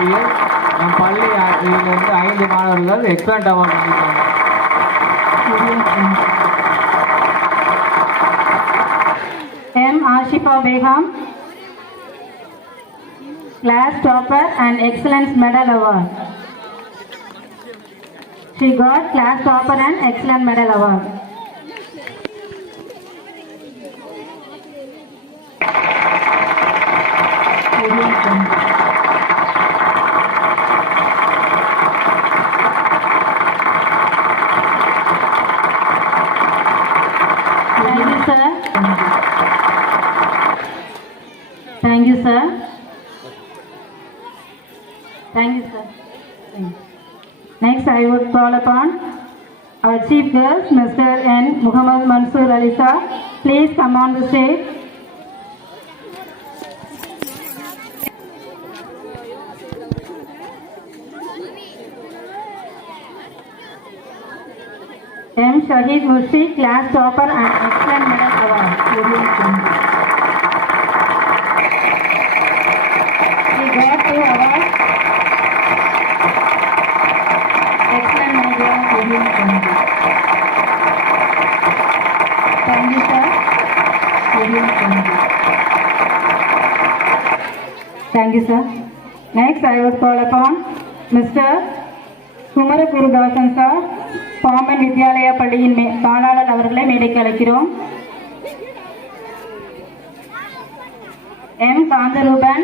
வகையில் நம் பள்ளியிலிருந்து 5 மாணவர்கள் எக்ஸலண்ட் அவார்டு வாங்கியிருக்காங்க. M. Ashifa Begum, class topper and excellence medal award. She got class topper and excellent medal award. Thank you, sir. Thank you, sir. Thank you, sir. Next, I would call upon our chief girls, Mr. N. Muhammad Mansoor Alisa. Please come on the stage. M. Shahid Mursi, class topper and excellent medal award. He got 2 awards. Excellent medal award. Thank you, sir. Thank you, sir. Next, I would call upon Mr. Kumara Gurudasan, sir. Pamban வித்யாலயா பள்ளியின் தாளாளர் அவர்களை மேடைக்கு அழைக்கிறோம். M. Kandharuban,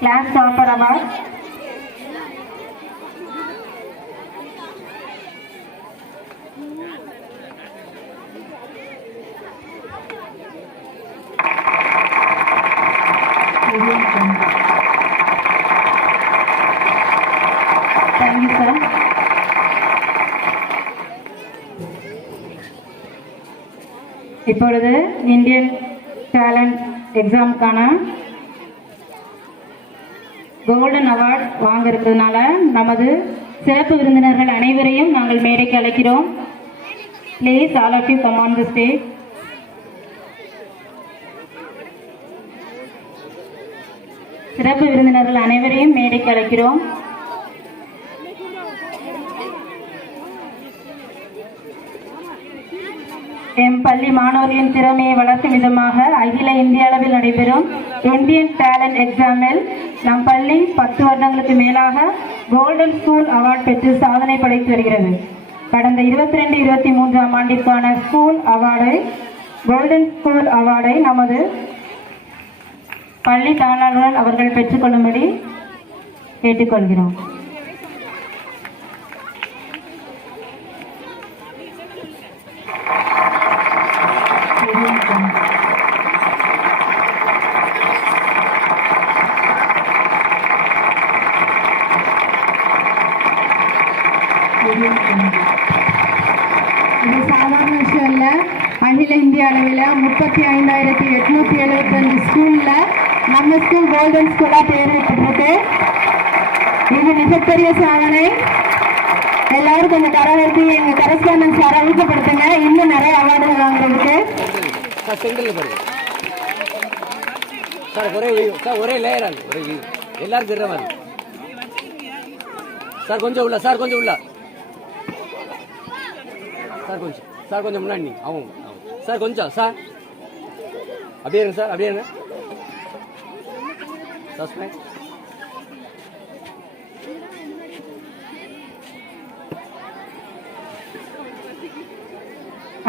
class topper award. Thank you, sir. இப்பொழுது Indian talent எக்ஸாமுக்கான golden award வாங்க இருக்கிறதுனால நமது சிறப்பு விருந்தினர்கள் அனைவரையும் நாங்கள் மேடைக்கு அழைக்கிறோம். Please, all of you come on the stage. சிறப்பு விருந்தினர்கள் அனைவரையும் மேடைக்கு அழைக்கிறோம். எம் பள்ளி மாணவர்களின் திறமையை வளர்க்கும் விதமாக அகில இந்திய அளவில் நடைபெறும் இந்தியன் டேலண்ட் எக்ஸாமில் நம் பள்ளி 10 வருடங்களுக்கு மேலாக கோல்டன் ஸ்கூல் அவார்ட் பெற்று சாதனை படைத்து வருகிறது. கடந்த 22-23ஆம் ஆண்டிற்கான கோல்டன் ஸ்கூல் அவார்டை நமது பள்ளி தாளாளர்கள் அவர்கள் பெற்றுக்கொள்ளும்படி கேட்டுக்கொள்கிறோம். இது சாதாரண விஷயம் இல்லை. அகில இந்திய அளவில் 35,872 ஸ்கூலில் நம்ம ஸ்கூல் கோல்டன் ஸ்கூலாக தேர்ந்தெடுக்கப்பட்டிருக்கு. இது மிகப்பெரிய சாதனை. எல்லாரும் கொஞ்சம் கரவெடுத்து எங்கள் கரஸ்பாண்டன்ஸ் சாரை ஊக்கப்படுத்துங்க. இன்னும் நிறைய அவார்டுகள் வாங்குறதுக்கு. ஒரே லேயர் எல்லாரும் தெரிற மாதிரி சார் கொஞ்சம் உள்ள சார் கொஞ்சம் முன்னாடி அவங்க சார் கொஞ்சம் சார் அப்படியே இருங்க சார் அப்படியே இருங்க சஸ்பெண்ட்.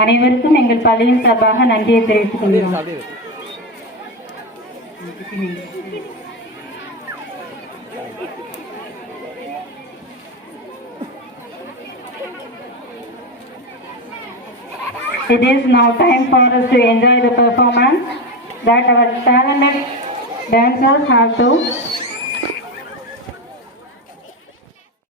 அனைவருக்கும் எங்கள் பள்ளியின் சார்பாக நன்றியை தெரிவித்துக் கொள்கிறோம். It is now time for us to enjoy the performance that our talented dancers have to